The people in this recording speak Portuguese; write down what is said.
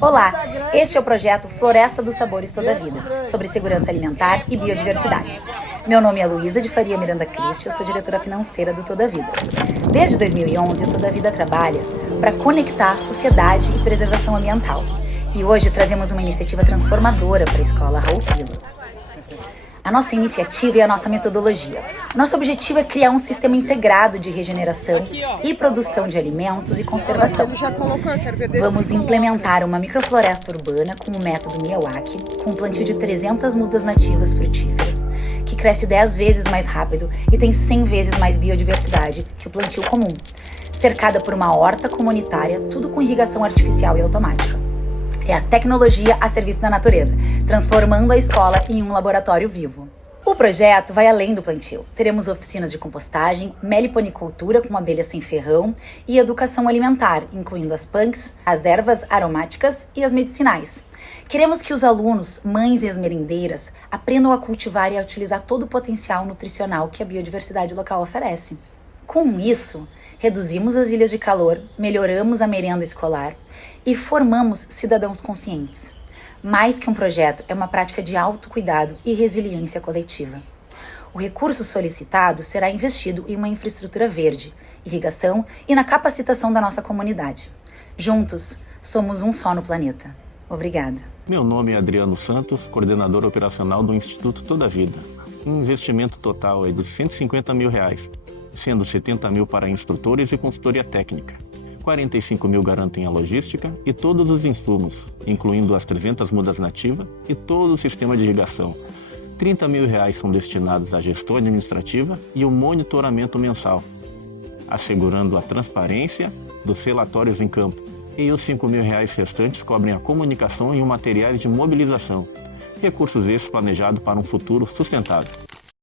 Olá, este é o projeto Floresta dos Sabores Toda a Vida, sobre segurança alimentar e biodiversidade. Meu nome é Luísa de Faria Miranda Cristi, eu sou diretora financeira do Toda a Vida. Desde 2011, o Toda a Vida trabalha para conectar a sociedade e preservação ambiental. E hoje trazemos uma iniciativa transformadora para a escola Raul Pila. A nossa iniciativa e a nossa metodologia. Nosso objetivo é criar um sistema integrado de regeneração e produção de alimentos e conservação. Vamos implementar uma microfloresta urbana com o método Miyawaki, com um plantio de 300 mudas nativas frutíferas, que cresce 10 vezes mais rápido e tem 100 vezes mais biodiversidade que o plantio comum, cercada por uma horta comunitária, tudo com irrigação artificial e automática. É a tecnologia a serviço da natureza, transformando a escola em um laboratório vivo. O projeto vai além do plantio. Teremos oficinas de compostagem, meliponicultura com abelhas sem ferrão e educação alimentar, incluindo as punks, as ervas aromáticas e as medicinais. Queremos que os alunos, mães e as merendeiras aprendam a cultivar e a utilizar todo o potencial nutricional que a biodiversidade local oferece. Com isso, reduzimos as ilhas de calor, melhoramos a merenda escolar e formamos cidadãos conscientes. Mais que um projeto, é uma prática de autocuidado e resiliência coletiva. O recurso solicitado será investido em uma infraestrutura verde, irrigação e na capacitação da nossa comunidade. Juntos, somos um só no planeta. Obrigada. Meu nome é Adriano Santos, coordenador operacional do Instituto Toda a Vida. Um investimento total é de R$150 mil, sendo 70 mil para instrutores e consultoria técnica. 45 mil garantem a logística e todos os insumos, incluindo as 300 mudas nativas e todo o sistema de irrigação. 30 mil reais são destinados à gestão administrativa e o monitoramento mensal, assegurando a transparência dos relatórios em campo. E os 5 mil reais restantes cobrem a comunicação e os materiais de mobilização. Recursos esses planejados para um futuro sustentável.